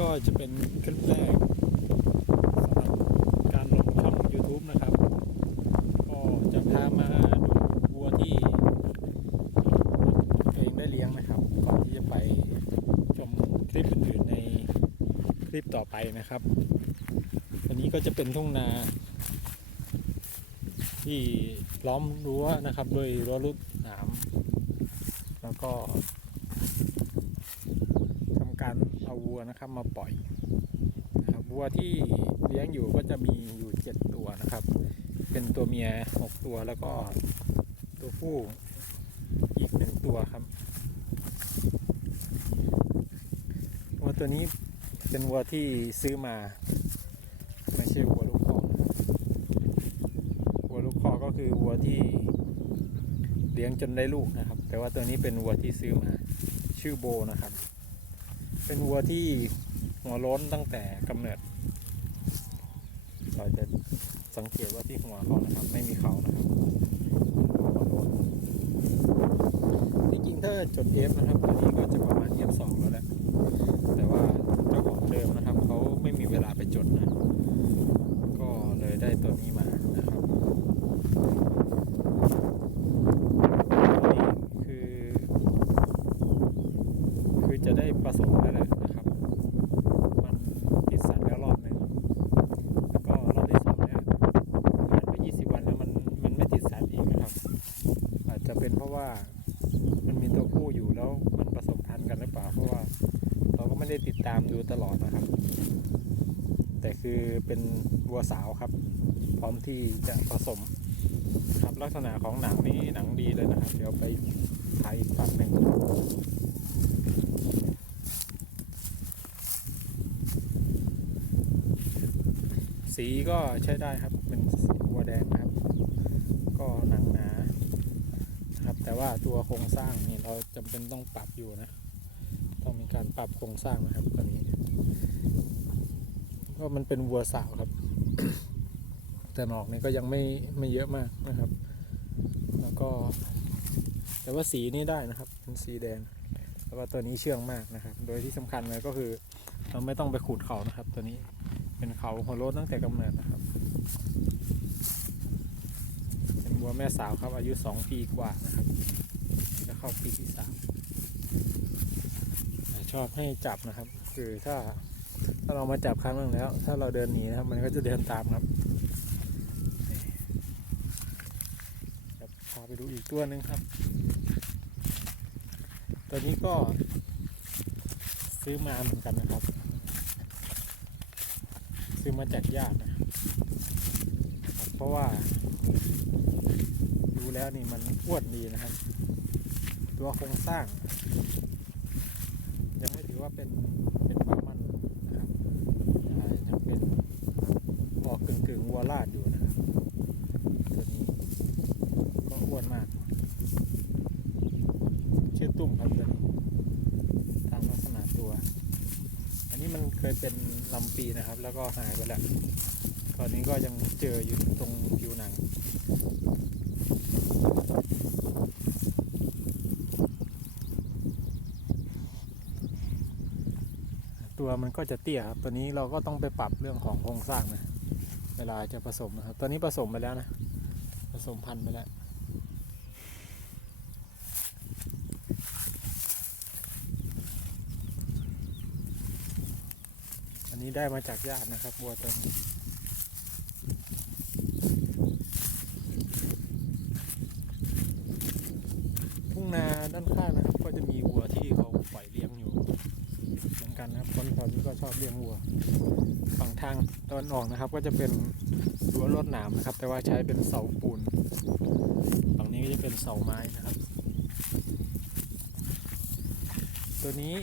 ก็จะเป็นคลิปแรกสำหรับการลงช่อง YouTube นะครับ ก็จะพามาดูวัวที่เองได้เลี้ยงนะครับก่อนที่จะไปชมคลิปอื่นๆในคลิปต่อไปนะครับอันนี้ก็จะเป็นทุ่งนาที่ล้อมรั้วนะครับ ด้วยรั้วลูกหนามแล้วก็ทำการเอา วัวนะครับมาปล่อยนะครับวัวที่เลี้ยงอยู่ก็จะมีอยู่เจ็ดตัวนะครับ เป็นตัวเมียหกตัวแล้วก็ตัวผู้อีกหนึ่งตัวครับวัวตัวนี้เป็นวัวที่ซื้อมา ไม่ใช่วัวลูกคอวัวลูกคอก็คือวัวที่เลี้ยงจนได้ลูกนะครับ แต่ว่าตัวนี้เป็นวัวที่ซื้อมาชื่อโบนะครับ เป็นวัวที่หัวล้นตั้งแต่กำเนิด เราจะสังเกตว่าที่หัวเขานะครับ ไม่มีเขานะครับที่จริงถ้าจด F นะครับตัวนี้ก็จะประมาณ F2 แล้วแหละแต่ว่าเจ้าของเดิมนะครับเขาไม่มีเวลาไปจดนะ ก็เลยได้ตัวนี้มานะครับนี่คือ คือจะได้ผสมแล้วแหละนะครับ มันติดสัตว์แล้วรอบหนึ่งแล้วก็รอบที่สองเนี่ยผ่านไป 20 วันแล้วมันมันไม่ติดสัตว์อีกนะครับ อาจจะเป็นเพราะว่ามันมีตัวผู้อยู่แล้วมันผสมพันธุ์กันหรือเปล่า เพราะว่าเราก็ไม่ได้ติดตามดูตลอดนะครับ แต่คือเป็นวัวสาวครับ พร้อมที่จะผสมครับลักษณะของหนังนี้หนังดีเลยนะครับ เดี๋ยวไปถ่ายอีกฝั่งหนึ่งสีก็ใช้ได้ครับเป็นสีวัวแดงครับ ก็หนังหนาครับ แต่ว่าตัวโครงสร้างนี่เราจำเป็นต้องปรับอยู่นะ ต้องมีการปรับโครงสร้างนะครับตัวนี้ก็มันเป็นวัวสาวครับ แต่หนอกนี่ก็ยังไม่ไม่เยอะมากนะครับ แล้วก็ แต่ว่าสีนี่ได้นะครับเป็นสีแดงแล้วก็ตัวนี้เชื่องมากนะครับ โดยที่สำคัญเลยก็คือ เราไม่ต้องไปขูดเขานะครับ ตัวนี้เป็นเขาหัวโล้นตั้งแต่กำเนิดนะครับเป็นวัวแม่สาวครับ อายุสองปีกว่านะครับ จะเข้าปีที่สาม ชอบให้จับนะครับ คือถ้าถ้าเรามาจับครั้งหนึงแล้ว ถ้าเราเดินหนีนะครับ มันก็จะเดินตามครับจะพาไปดูอีกตัวหนึ่งครับ ตัวนี้ก็ซื้อมาเหมือนกันนะครับ ซื้อมาจากญาตินะครับเพราะว่าดูแล้วนี่มันอ้วนดีนะครับ ตัวโครงสร้าง ว่าเป็นเป็นบามันนะครับยังเป็นออกกึ่งกึ่งวัวลาดอยู่นะครับตัวนี้ก็อ้วนมาก ชื่อตุ้มครับตัวนี้ตามลักษณะตัว อันนี้มันเคยเป็นลำปีนะครับ แล้วก็หายไปแล้วตอนนี้ก็ยังเจออยู่ตรงผิวหนัง ตัวมันก็จะเตี้ยครับ ตัวนี้เราก็ต้องไปปรับเรื่องของโครงสร้างนะ เวลาจะผสมนะครับตอนนี้ผสมไปแล้วนะ ผสมพันธุ์ไปแล้วอันนี้ได้มาจากญาตินะครับวัวตัวนี้ทุ่งนาด้านข้างนะครับ ก็จะมีวัวที่เขาปล่อยเลี้ยงอยู่ เหมือนกันนะครับคนแถวนี้ก็ชอบเลี้ยงวัวฝั่งทางตะวันออกนะครับ ก็จะเป็นรั้วลวดหนามนะครับ แต่ว่าใช้เป็นเสาปูนฝั่งนี้ก็จะเป็นเสาไม้นะครับ ตัวนี้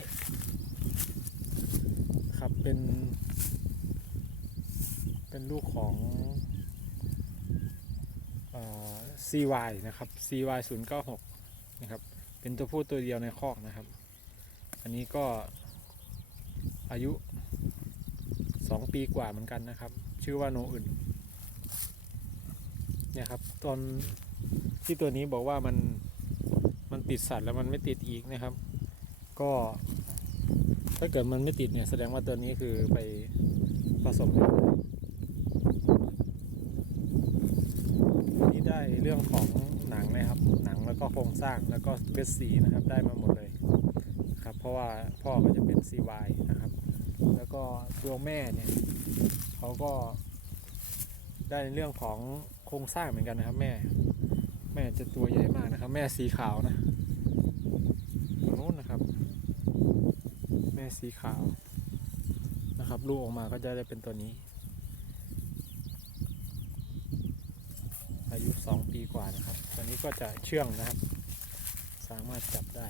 ครับเป็น เป็นลูกของเอ่อ CY นะครับ CY 0 9 6นะครับเป็นตัวผู้ตัวเดียวในคอกนะครับ อันนี้ก็ อายุสองปีกว่าเหมือนกันนะครับ ชื่อว่าโนอื่นเนี่ยครับ ตอนที่ตัวนี้บอกว่ามันมันติดสัตว์แล้วมันไม่ติดอีกนะครับ ก็ถ้าเกิดมันไม่ติดเนี่ยแสดงว่าตัวนี้คือไปผสมนี่ได้เรื่องของหนังนะครับ หนังแล้วก็โครงสร้างแล้วก็เบสสีนะครับได้มาหมดเลยครับ เพราะว่าพ่อก็จะเป็น CY นะครับ แล้วก็ตัวแม่เนี่ยเขาก็ได้ในเรื่องของโครงสร้างเหมือนกันนะครับ แม่ แม่จะตัวใหญ่มากนะครับ แม่สีขาวนะตรงนู้นนะครับ แม่สีขาวนะครับ ลูกออกมาก็จะได้เป็นตัวนี้ อายุสองปีกว่านะครับตัวนี้ก็จะเชื่องนะครับ สามารถจับได้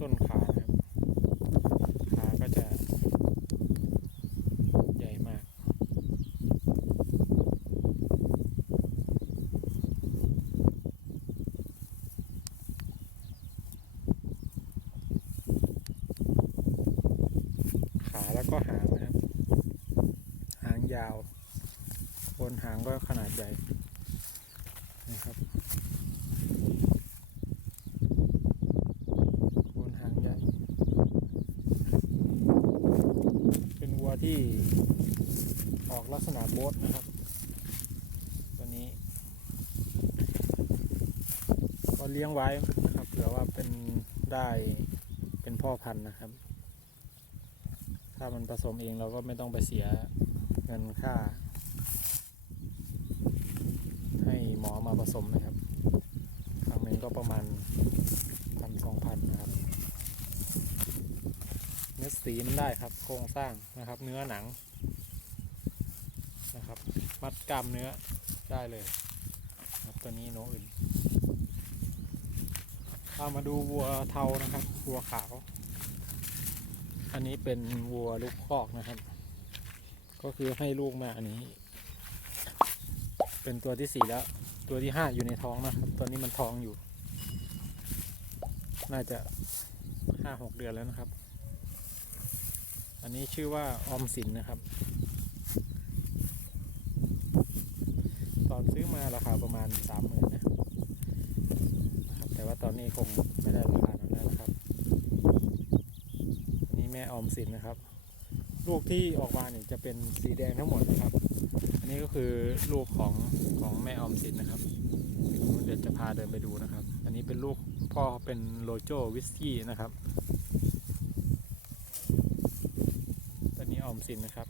ต้นขานะครับ ขาก็จะใหญ่มาก ขาแล้วก็หางนะครับ หางยาว บนหางก็ขนาดใหญ่นะครับบนหางใหญ่ เป็นวัวที่ออกลักษณะโบทนะครับ ตัวนี้ ก็เลี้ยงไว้นะครับเผื่อว่าเป็นได้เป็นพ่อพันธุ์นะครับ ถ้ามันผสมเองเราก็ไม่ต้องไปเสียเงินค่า ให้หมอมาผสมนะครับ ครั้งหนึ่ง ก็ประมาณพันสองพันนะครับ เนื้อสีมันได้ครับ โครงสร้างนะครับ เนื้อหนังนะครับ มัดกล้ามเนื้อได้เลยครับตัวนี้โนอื่นเอามาดูวัวเทานะครับ วัวขาว อันนี้เป็นวัวลูกคอกนะครับ ก็คือให้ลูกมาอันนี้ เป็นตัวที่สี่แล้ว ตัวที่ห้าอยู่ในท้องนะครับตัวนี้มันท้องอยู่ น่าจะห้าหกเดือนแล้วนะครับ อันนี้ชื่อว่าออมสินนะครับ ตอนซื้อมาราคาประมาณสามหมื่นนะครับ แต่ว่าตอนนี้คงไม่ได้ราคานั้นแล้วนะครับ อันนี้แม่ออมสินนะครับ ลูกที่ออกมาเนี่ยจะเป็นสีแดงทั้งหมดนะครับ อันนี้ก็คือลูกของของแม่ออมสินนะครับเดี๋ยวจะพาเดินไปดูนะครับ อันนี้เป็นลูก พ่อเป็นโลโจวิสกี้นะครับตัวนี้ออมสินนะครับ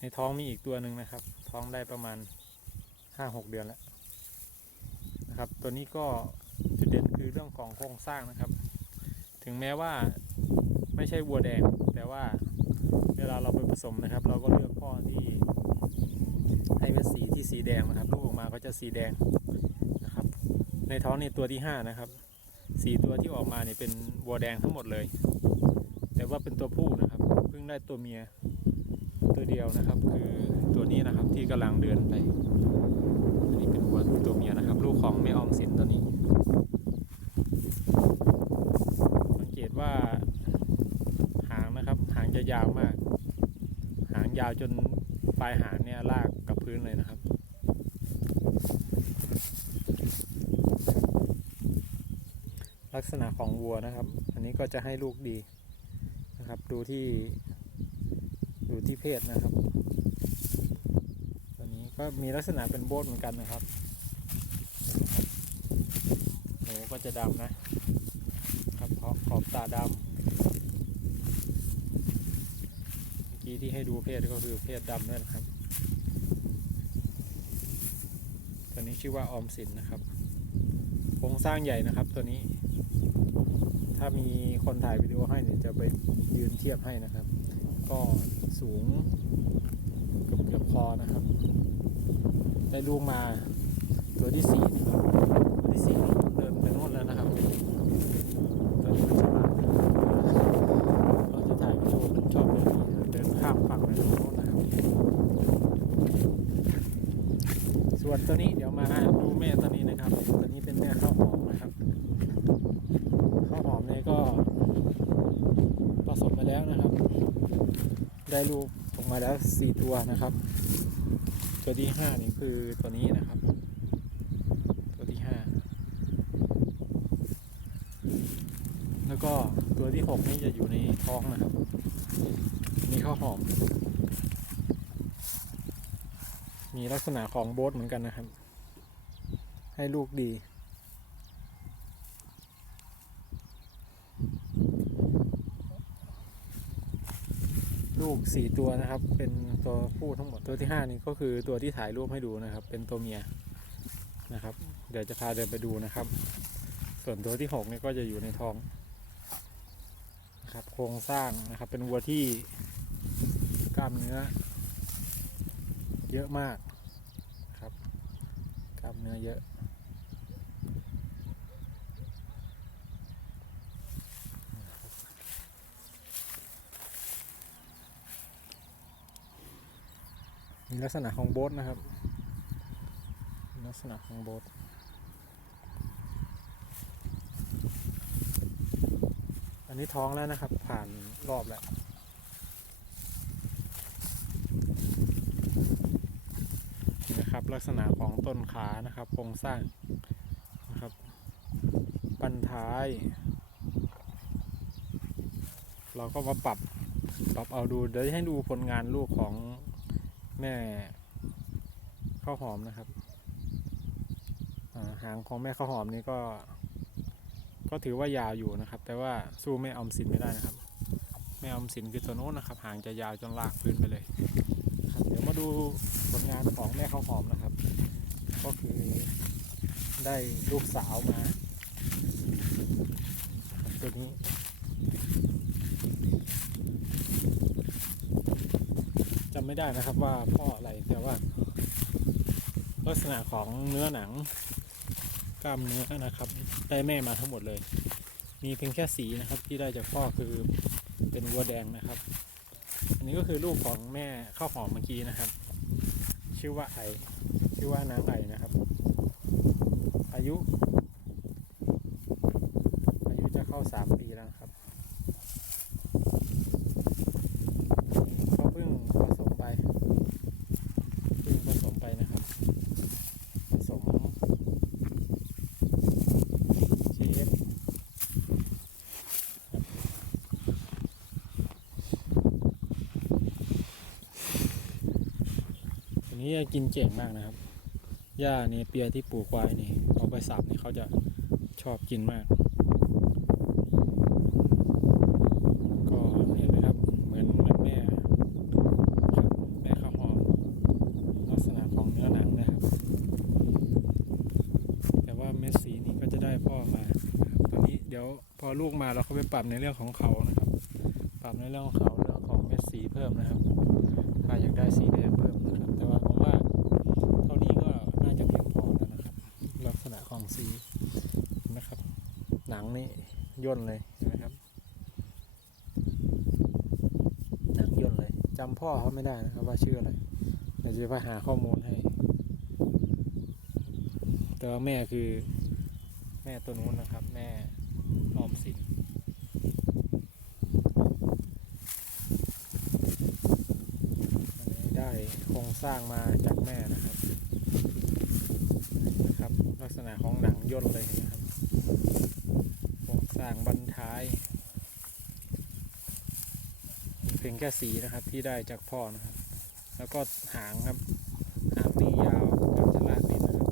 ในท้องมีอีกตัวหนึ่งนะครับ ท้องได้ประมาณห้าหกเดือนแล้วนะครับ ตัวนี้ก็จุดเด่นคือเรื่องของโครงสร้างนะครับ ถึงแม้ว่าไม่ใช่วัวแดง แต่ว่าเวลาเราไปผสมนะครับ เราก็เลือกพ่อที่ให้เป็นสีที่สีแดงนะครับลูกออกมาก็จะสีแดงนะครับ ในท้องนี่ตัวที่ห้านะครับ สี่ตัวที่ออกมาเนี่ยเป็นวัวแดงทั้งหมดเลย แต่ว่าเป็นตัวผู้นะครับเพิ่งได้ตัวเมียตัวเดียวนะครับ คือตัวนี้นะครับที่กำลังเดินไปอันนี้เป็นวัวตัวเมียนะครับ ลูกของแม่ออมสินตัวนี้ สังเกตว่าหางนะครับ หางจะยาวมาก หางยาวจนปลายหางเนี่ยลากกับพื้นเลยนะครับ ลักษณะของวัวนะครับ อันนี้ก็จะให้ลูกดีนะครับ ดูที่ดูที่เพศนะครับ ตัวนี้ก็มีลักษณะเป็นโบทเหมือนกันนะครับหนูก็จะดำนะครับขอบขอบตาดำเมื่อกี้ที่ให้ดูเพศก็คือเพศดำด้วยนะครับ ตัวนี้ชื่อว่าออมสินนะครับโครงสร้างใหญ่นะครับตัวนี้ ถ้ามีคนถ่ายวิดีโอให้เนี่ยจะไปยืนเทียบให้นะครับ ก็สูงเกือบเกือบคอนะครับ ได้ลูกมาตัวที่สี่นี่ตัวที่สี่เดินไปโน่นแล้วนะครับตัวนี้มันฉลาดนะครับเราจะถ่ายวิดีโอมันชอบเดินเดินข้ามฝั่งไปโน่นนะครับ ส่วนตัวนี้เดี๋ยวมาดูแม่ตัวนี้นะครับตัวนี้เป็นแม่ข้าวหอมนะครับข้าวหอมเนี่ยก็ผสมมาแล้วนะครับ ได้ลูกออกมาแล้วสี่ตัวนะครับ ตัวที่ห้านี่คือตัวนี้นะครับ ตัวที่ห้าแล้วก็ตัวที่หกนี่จะอยู่ในท้องนะครับ นี่ข้าวหอม มีลักษณะของโบสเหมือนกันนะครับ ให้ลูกดี สี่ตัวนะครับ เป็นตัวผู้ทั้งหมดตัวที่ห้านี่ก็คือตัวที่ถ่ายรูปให้ดูนะครับ เป็นตัวเมียนะครับ เดี๋ยวจะพาเดินไปดูนะครับ ส่วนตัวที่หกนี่ก็จะอยู่ในท้องนะครับ โครงสร้างนะครับ เป็นวัวที่กล้ามเนื้อ เยอะมากครับกล้ามเนื้อเยอะ มีลักษณะของโบ๊ทนะครับ ลักษณะของโบ๊ทอันนี้ท้องแล้วนะครับ ผ่านรอบแล้วนะครับลักษณะของต้นขานะครับโครงสร้างนะครับบันท้าย เราก็มาปรับปรับเอาดูเดี๋ยวจะให้ดูผลงานลูกของ แม่ข้าวหอมนะครับหางของแม่ข้าวหอมนี่ก็ ก็ถือว่ายาวอยู่นะครับ แต่ว่าสู้แม่อมสินไม่ได้นะครับ แม่ออมสินคือตัวโน้นนะครับ หางจะยาวจนลากพื้นไปเลยครับเดี๋ยวมาดูผลงานของแม่ข้าวหอมนะครับ ก็คือได้ลูกสาวมาตัวนี้ จำ ไม่ได้นะครับว่าพ่ออะไรแต่ว่า ลักษณะของเนื้อหนังกล้ามเนื้อนะครับ ได้แม่มาทั้งหมดเลย มีเพียงแค่สีนะครับที่ได้จากพ่อคือเป็นวัวแดงนะครับ อันนี้ก็คือลูกของแม่ข้าวหอมเมื่อกี้นะครับ ชื่อว่าไอชื่อว่านางไอนะครับ อายุ อายุจะเข้าสามปีแล้วนะครับก็เพิ่งผสมไปเพิ่งผสมไปนะครับผสม GS อันนี้กินเก่งมากนะครับ หญ้าเนี่ยเปียที่ปลูกไว้นี่เอาไปสับนี่เขาจะชอบกินมาก ก็เห็นไหมครับเหมือนเหมือนแม่ครับแม่ข้าวหอม ลักษณะของเนื้อหนังนะครับ แต่ว่าเม็ดสีนี่ก็จะได้พ่อมาตอนนี้เดี๋ยวพอลูกมาเราก็ไปปรับในเรื่องของเขานะครับ ปรับในเรื่องของเขาเรื่องของเม็ดสีเพิ่มนะครับ ถ้าอยากได้สีแดงเพิ่มนะครับ แต่ว่าผมว่าเท่านี้ก็น่าจะเพียงพอแล้วนะครับ ลักษณะของสีนะครับ ห นี่ย่นเลยเห็นะครับหนังย่นเลยจำพ่อเขาไม่ได้นะครับว่าชื่ออะไรเดี๋ยวจะไปหาข้อมูลให้ แต่ว่าแม่คือ แม่ตัวนู้นนะครับ แม่ออมสินได้โครงสร้างมาจากแม่นะครับนะครับ ลักษณะของหนังย่นเลยนะครับโครงสร้างบันท้ายเพียงแค่สีนะครับที่ได้จากพ่อนะครับ แล้วก็หางครับ หางนี่ยาวกับจะลากดินนะครับ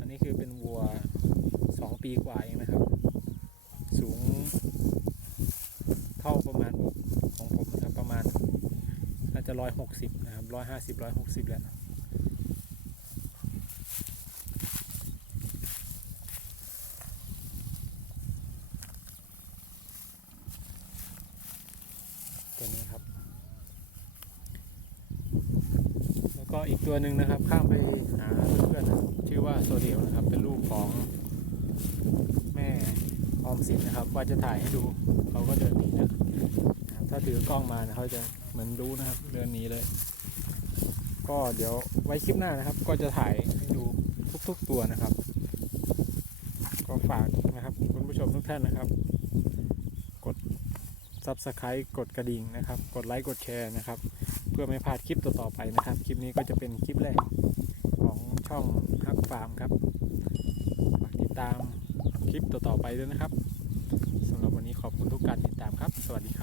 อันนี้คือเป็นวัวสองปีกว่าเองนะครับ สูงเท่าประมาณอกของผมนะครับประมาณน่าจะร้อยหกสิบนะครับร้อยห้าสิบร้อยหกสิบแหละตัวนี้ครับ แล้วก็อีก ตัวหนึ่งนะครับ ข้ามไปหาเพื่อนๆชื่อว่าโซเดียวนะครับ เป็นลูกของแม่ออมสินนะครับ ว่าจะถ่ายให้ดูเขาก็เดินหนีนะถ้าถือกล้องมาเขาจะเหมือนรู้นะครับ เดินหนีเลย ก็เดี๋ยวไว้คลิปหน้านะครับ ก็จะถ่ายให้ดูทุกๆตัวนะครับ ก็ฝากนะครับคุณผู้ชมทุกท่านนะครับ กด Subscribe กดกระดิ่งนะครับ กดไลค์กดแชร์นะครับ พื่อไม่พลาดคลิปต่อๆไปนะครับ คลิปนี้ก็จะเป็นคลิปแรกของช่องฮักฟาร์มครับฝากติดตามคลิปต่อๆไปด้วยนะครับสำหรับวันนี้ขอบคุณทุกการติดตามครับ สวัสดี